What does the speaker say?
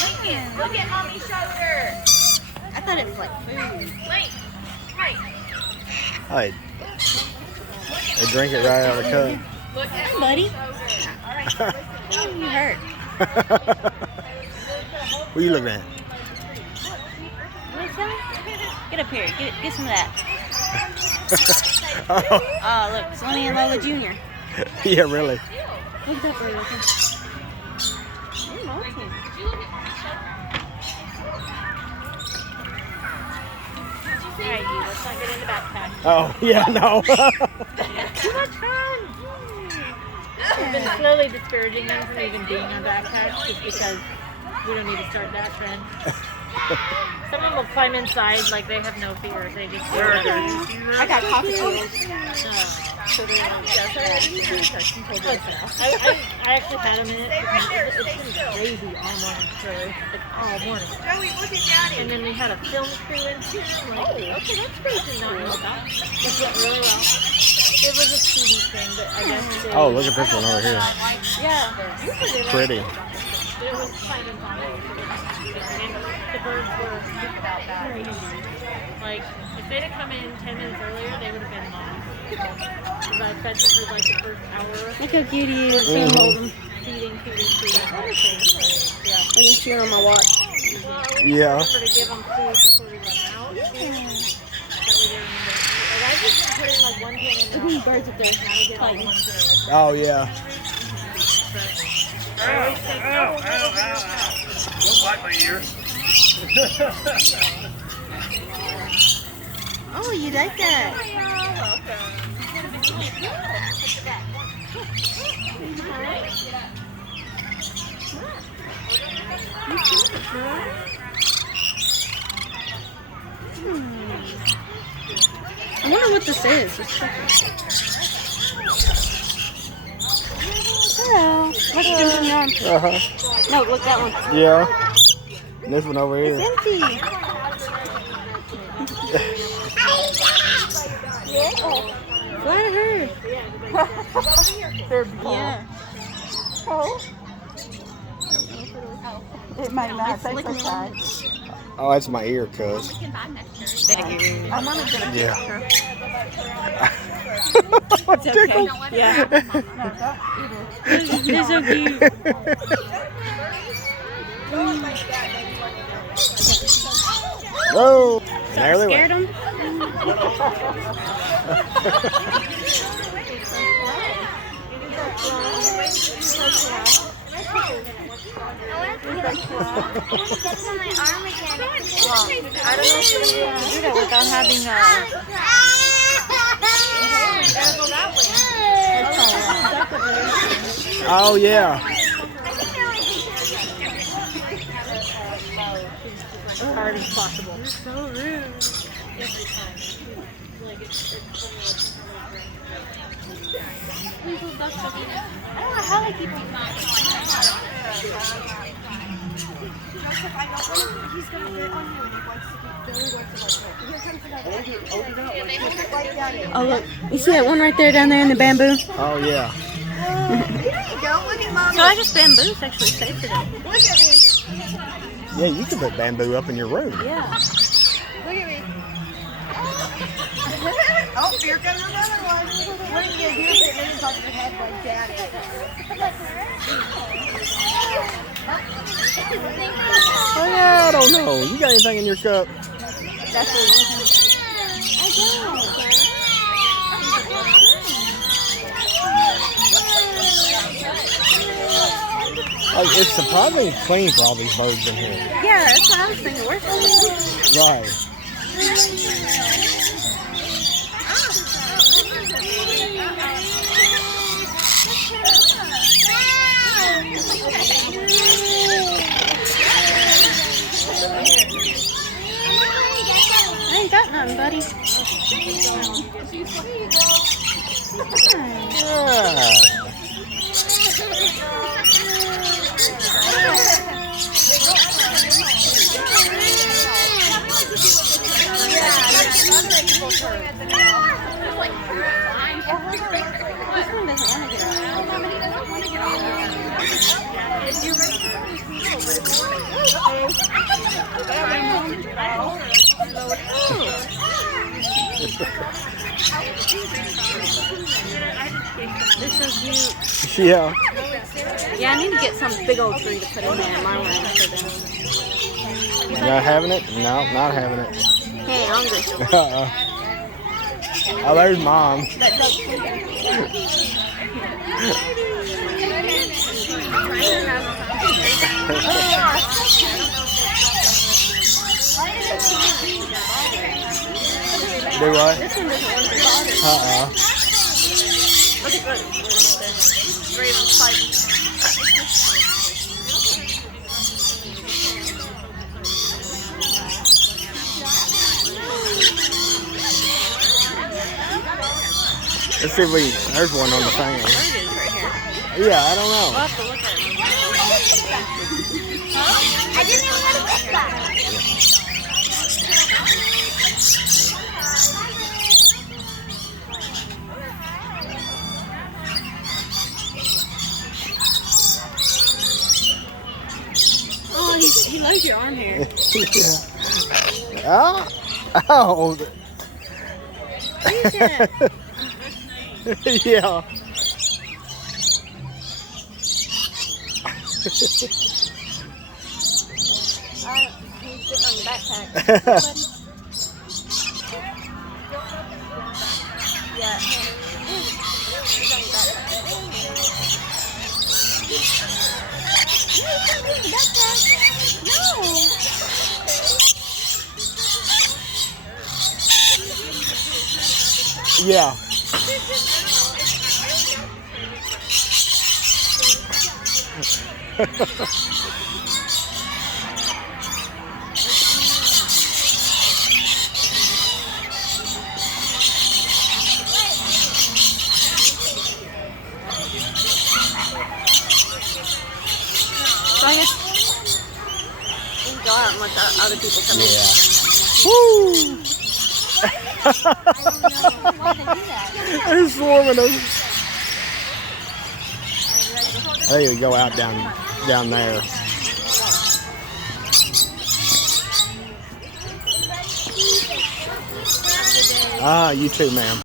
Lincoln, look at mommy's shoulder. I thought it was like food. Wait, right. Hey, they drink it right out of the cup. Look at buddy. shoulder. All right. Oh, you hurt. What are you looking at? What's that? Get up here. Get some of that. Oh, Oh, look. Sonny and Lola Jr. yeah, really. Look up there. Look. You're molting. Alright, you. Let's not get in the backpack. Oh, yeah, no. Too much fun. We've been slowly discouraging them from even being on backpacks just because we don't need to start that trend. Some of them will climb inside like they have no fear. They just do it. I got cockatiels. So they're I actually had them in it. It's been crazy all morning. All morning. Joey, look at Daddy. And then we had a film crew in too. I'm like, okay, that's great. It went really well. It was a student thing, but I guess they, Oh, look at this one over here. yeah, Pretty. it was kind of fun. The birds were like, if they'd have come in 10 minutes earlier, they would have been mom. Because I fed them for like the first hour. Look how cute he is. Feeding. Yeah. I can see her on my watch. Yeah. Remember to give them food before we run out. That way they remember. Like, I just been putting like one thing in the birds up there. Oh, yeah. Don't bite my ear. Oh, you like that? I wonder what this is. Hello. What's in your arm? Uh-huh. No, look that one. Yeah. And this one over here. It's empty. Fly to her. Yeah. It might not. Thanks for trying. Oh, that's my ear, cuz. My mommy's gonna Yeah. It's okay. Yeah. They're so cute. Whoa! There they Scared went. them? I don't know if you're going to do that without having Oh, yeah. as hard as possible. You're so rude. I don't know how I keep these on. He's gonna get on you and he wants to Oh look, you see that one right there down there in the bamboo? Oh, yeah. There you go. Look at Mommy. So I just bamboo's actually safe for them. Look at me. Yeah, you can put bamboo up in your room. Yeah. Look at me. Oh, here comes another one. What are you going to do if it lands on your head like Daddy? Oh, yeah, I don't know. You got anything in your cup? That's what Oh, it's surprisingly clean for all these birds in here. Yeah, that's what I was thinking. Where's the Right. I ain't got nothing, buddy. Yeah. They're so cute. Yeah. Yeah, I need to get some big old tree to put in there in my room for them. Not having it? No, not having it. He ain't hungry. Oh, there's Mom. That dog's sleeping. Do what? This one doesn't want to be bothered. Look at this. Raven's fighting. Let's see if we. There's one on the fan. There it is right here. Yeah, I don't We'll know. have to look at it. I didn't even want to look back. Oh, he loves your arm hair. Yeah. Oh. What is that? Yeah. He's sitting on your backpack. Yeah. He's on your backpack. Yeah. So I guess we can go out and let the other people come in. Woo! They're swarming us. There you go out down there. Ah, you too, ma'am.